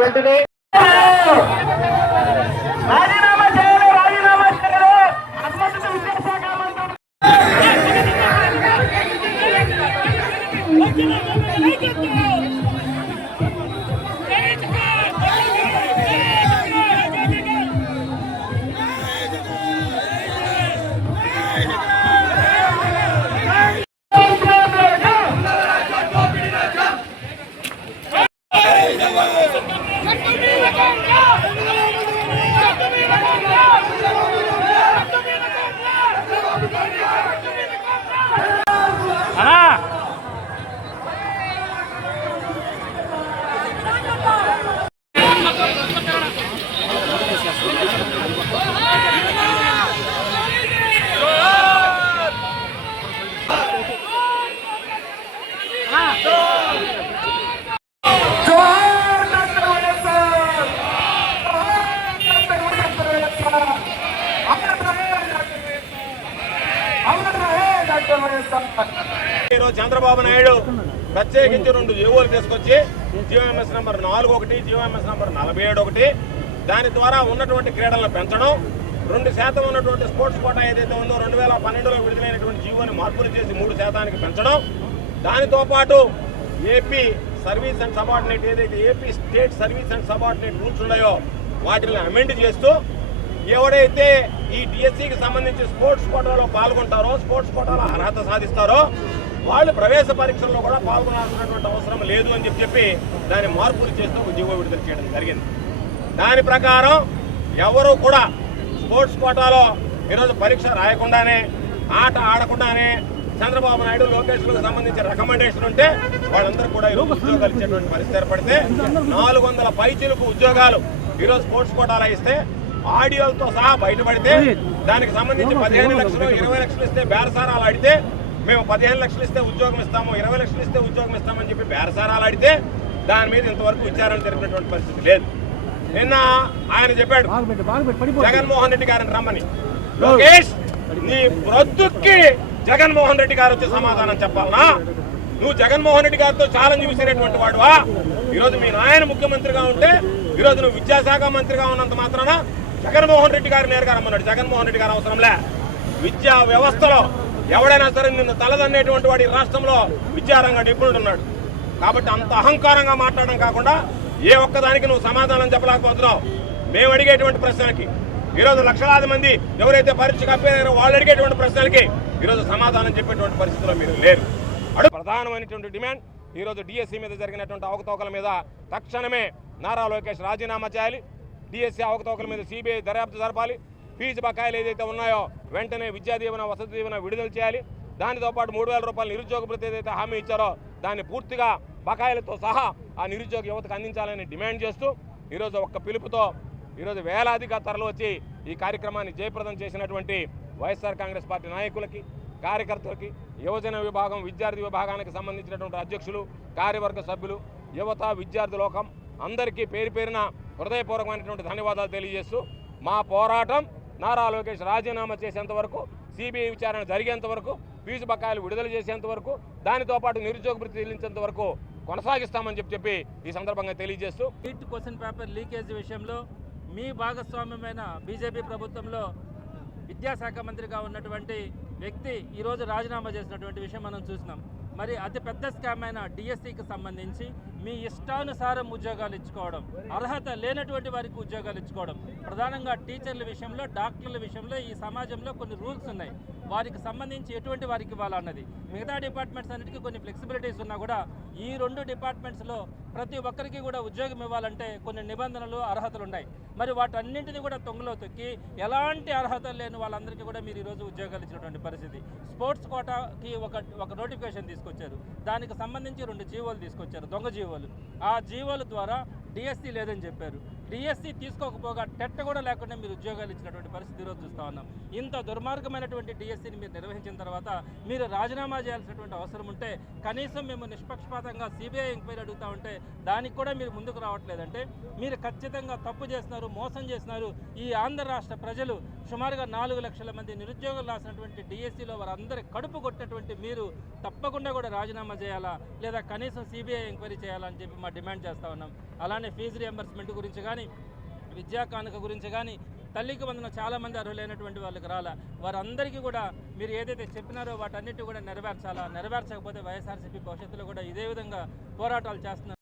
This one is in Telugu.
వెంటనే చంద్రబాబు నాయుడు ప్రత్యేకించి 2 జీవోలు తీసుకొచ్చి జీవోఎంఎస్ నంబర్ 41, జీవోఎంఎస్ నంబర్ 47 దాని ద్వారా ఉన్నటువంటి క్రీడలను పెంచడం, 2% ఉన్నటువంటి స్పోర్ట్స్ కోటా ఏదైతే ఉందో 2012లో విడుదలైనటువంటి జీవోని మార్పులు చేసి 3%కి పెంచడం, దానితో పాటు ఏపీ సర్వీస్ అండ్ సబార్డినేట్ ఏదైతే AP state service and subordinate rules ఉన్నాయో వాటిని అమెండ్ చేస్తూ ఎవడైతే ఈ డిఎస్సికి సంబంధించి స్పోర్ట్స్ కోటాలో పాల్గొంటారో, స్పోర్ట్స్ కోటాలో అర్హత సాధిస్తారో వాళ్ళు ప్రవేశ పరీక్షల్లో కూడా పాల్గొనాల్సినటువంటి అవసరం లేదు అని చెప్పి దాన్ని మార్పులు చేస్తూ ఒక జీవో విడుదల చేయడం జరిగింది. దాని ప్రకారం ఎవరు కూడా స్పోర్ట్స్ కోటాలో ఈరోజు పరీక్ష రాయకుండానే, ఆట ఆడకుండానే చంద్రబాబు నాయుడు లోకేష్లకు సంబంధించిన రికమెండేషన్ ఉంటే వాళ్ళందరూ కూడా ఈరోజు ఉద్యోగాలు ఇచ్చేటువంటి పరిస్థితి ఏర్పడితే 400 పైచీలకు ఉద్యోగాలు ఈరోజు స్పోర్ట్స్ కోటాలో ఇస్తే ఆడియోలతో సహా బయటపడితే దానికి సంబంధించి 15 లక్షలు 20 లక్షలు ఇస్తే బేరసారాలు ఆడితే మేము 15 లక్షలు ఇస్తే ఉద్యోగం ఇస్తాము, 20 లక్షలు ఇస్తే ఉద్యోగం ఇస్తామని చెప్పి బేరసారాలు ఆడితే దాని మీద ఇంతవరకు విచారణ జరిపినటువంటి పరిస్థితి లేదు. నిన్న ఆయన చెప్పాడు జగన్మోహన్ రెడ్డి గారిని రమ్మని. లోకేష్, నీ బ్రతుక్కి జగన్మోహన్ రెడ్డి గారు వచ్చి సమాధానం చెప్పాలనా? నువ్వు జగన్మోహన్ రెడ్డి గారితో ఛాలెంజ్ విసిరేటువంటి వాడువా? ఈరోజు మీ నాయన ముఖ్యమంత్రిగా ఉంటే ఈరోజు నువ్వు విద్యాశాఖ మంత్రిగా ఉన్నంత మాత్రాన జగన్మోహన్ రెడ్డి గారు నేరుగా రమ్మన్నాడు. జగన్మోహన్ రెడ్డి గారు అవసరంలే. విద్యా వ్యవస్థలో ఎవడైనా సరే నిన్ను తలదన్నేటువంటి వాడు ఈ రాష్ట్రంలో విద్యారంగ నిపుణుడు ఉన్నాడు. కాబట్టి అంత అహంకారంగా మాట్లాడడం కాకుండా ఏ ఒక్కదానికి నువ్వు సమాధానం చెప్పలేకపోతున్నావు. మేము అడిగేటువంటి ప్రశ్నలకి ఈరోజు లక్షలాది మంది ఎవరైతే పరీక్షకు అప్పయ్యారో వాళ్ళు అడిగేటువంటి ప్రశ్నలకి ఈరోజు సమాధానం చెప్పేటువంటి పరిస్థితిలో మీరు లేరు. ప్రధానమైనటువంటి డిమాండ్ ఈరోజు డిఎస్సి మీద జరిగినటువంటి అవకతవకల మీద తక్షణమే నారా లోకేష్ రాజీనామా చేయాలి. డిఎస్సి అవకతవకల మీద సిబిఐ దర్యాప్తు జరపాలి. ఫీజు బకాయిలు ఏదైతే ఉన్నాయో వెంటనే విద్యా దీవెన, వసతి దీవెన విడుదల చేయాలి. దానితో పాటు 3000 రూపాయలు నిరుద్యోగ భృతి ఏదైతే హామీ ఇచ్చారో దాన్ని పూర్తిగా బకాయిలతో సహా ఆ నిరుద్యోగ యువతకు అందించాలని డిమాండ్ చేస్తూ ఈరోజు ఒక్క పిలుపుతో ఈరోజు వేలాదిగా తరలి వచ్చి ఈ కార్యక్రమాన్ని జయప్రదం చేసినటువంటి వైఎస్ఆర్ కాంగ్రెస్ పార్టీ నాయకులకి, కార్యకర్తలకి, యువజన విభాగం, విద్యార్థి విభాగానికి సంబంధించినటువంటి అధ్యక్షులు, కార్యవర్గ సభ్యులు, యువత, విద్యార్థి లోకం అందరికీ పేరు పేరున హృదయపూర్వకమైనటువంటి ధన్యవాదాలు తెలియజేస్తూ మా పోరాటం నారా లోకేష్ రాజీనామా చేసేంత వరకు, సిబిఐ విచారణ జరిగేంత వరకు, ఫీజు బకాయిలు విడుదల చేసేంత వరకు, దానితో పాటు నిరుద్యోగ భృతి చెల్లించేంత వరకు కొనసాగిస్తామని చెప్పి ఈ సందర్భంగా తెలియజేస్తూ నీట్ క్వశ్చన్ పేపర్ లీకేజ్ విషయంలో మీ భాగస్వామ్యమైన బీజేపీ ప్రభుత్వంలో విద్యాశాఖ మంత్రిగా ఉన్నటువంటి వ్యక్తి ఈరోజు రాజీనామా చేసినటువంటి విషయం మనం చూసినాం. మరి అతి పెద్ద స్కామ్ అయిన డిఎస్సికి సంబంధించి మీ ఇష్టానుసారం ఉద్యోగాలు ఇచ్చుకోవడం, అర్హత లేనటువంటి వారికి ఉద్యోగాలు ఇచ్చుకోవడం, ప్రధానంగా టీచర్ల విషయంలో, డాక్టర్ల విషయంలో ఈ సమాజంలో కొన్ని రూల్స్ ఉన్నాయి. వారికి సంబంధించి ఎటువంటి వారికి ఇవ్వాలన్నది, మిగతా డిపార్ట్మెంట్స్ అన్నిటికీ కొన్ని ఫ్లెక్సిబిలిటీస్ ఉన్నా కూడా ఈ 2 డిపార్ట్మెంట్స్లో ప్రతి ఒక్కరికి కూడా ఉద్యోగం ఇవ్వాలంటే కొన్ని నిబంధనలు, అర్హతలు ఉన్నాయి. మరి వాటన్నింటినీ కూడా తొంగలో తొక్కి ఎలాంటి అర్హతలు లేని వాళ్ళందరికీ కూడా మీరు ఈరోజు ఉద్యోగాలు ఇచ్చినటువంటి పరిస్థితి. స్పోర్ట్స్ కోటాకి ఒక నోటిఫికేషన్ తీసుకొచ్చారు. దానికి సంబంధించి 2 జీవోలు తీసుకొచ్చారు, దొంగ జీవోలు. ఆ జీవోల ద్వారా డిఎస్సి లేదని చెప్పారు. డిఎస్సి తీసుకోకపోగా టెట్ కూడా లేకుండా మీరు ఉద్యోగాలు ఇచ్చినటువంటి పరిస్థితి ఈరోజు చూస్తూ ఉన్నాం. ఇంత దుర్మార్గమైనటువంటి డిఎస్సిని మీరు నిర్వహించిన తర్వాత మీరు రాజీనామా చేయాల్సినటువంటి అవసరం ఉంటే కనీసం మేము నిష్పక్షపాతంగా సిబిఐ ఎంక్వైరీ అడుగుతా ఉంటే దానికి కూడా మీరు ముందుకు రావట్లేదంటే మీరు ఖచ్చితంగా తప్పు చేస్తున్నారు, మోసం చేస్తున్నారు. ఈ ఆంధ్ర రాష్ట్ర ప్రజలు సుమారుగా 4 లక్షల మంది నిరుద్యోగులు రాసినటువంటి డిఎస్సిలో వారందరి కడుపు కొట్టినటువంటి మీరు తప్పకుండా కూడా రాజీనామా చేయాలా, లేదా కనీసం సిబిఐ ఎంక్వైరీ చేయాలని చెప్పి మా డిమాండ్ చేస్తూ ఉన్నాం. అలానే ఫీజు రియంబర్స్మెంట్ గురించి కానీ, విద్యా కానుక గురించి కానీ, తల్లికి వందన చాలామంది అర్హులైనటువంటి వాళ్ళకి రాలా. వారందరికీ కూడా మీరు ఏదైతే చెప్పినారో వాటన్నిటి కూడా నెరవేర్చాలా. నెరవేర్చకపోతే వైఎస్ఆర్సీపీ భవిష్యత్తులో కూడా ఇదే విధంగా పోరాటాలు చేస్తున్నారు.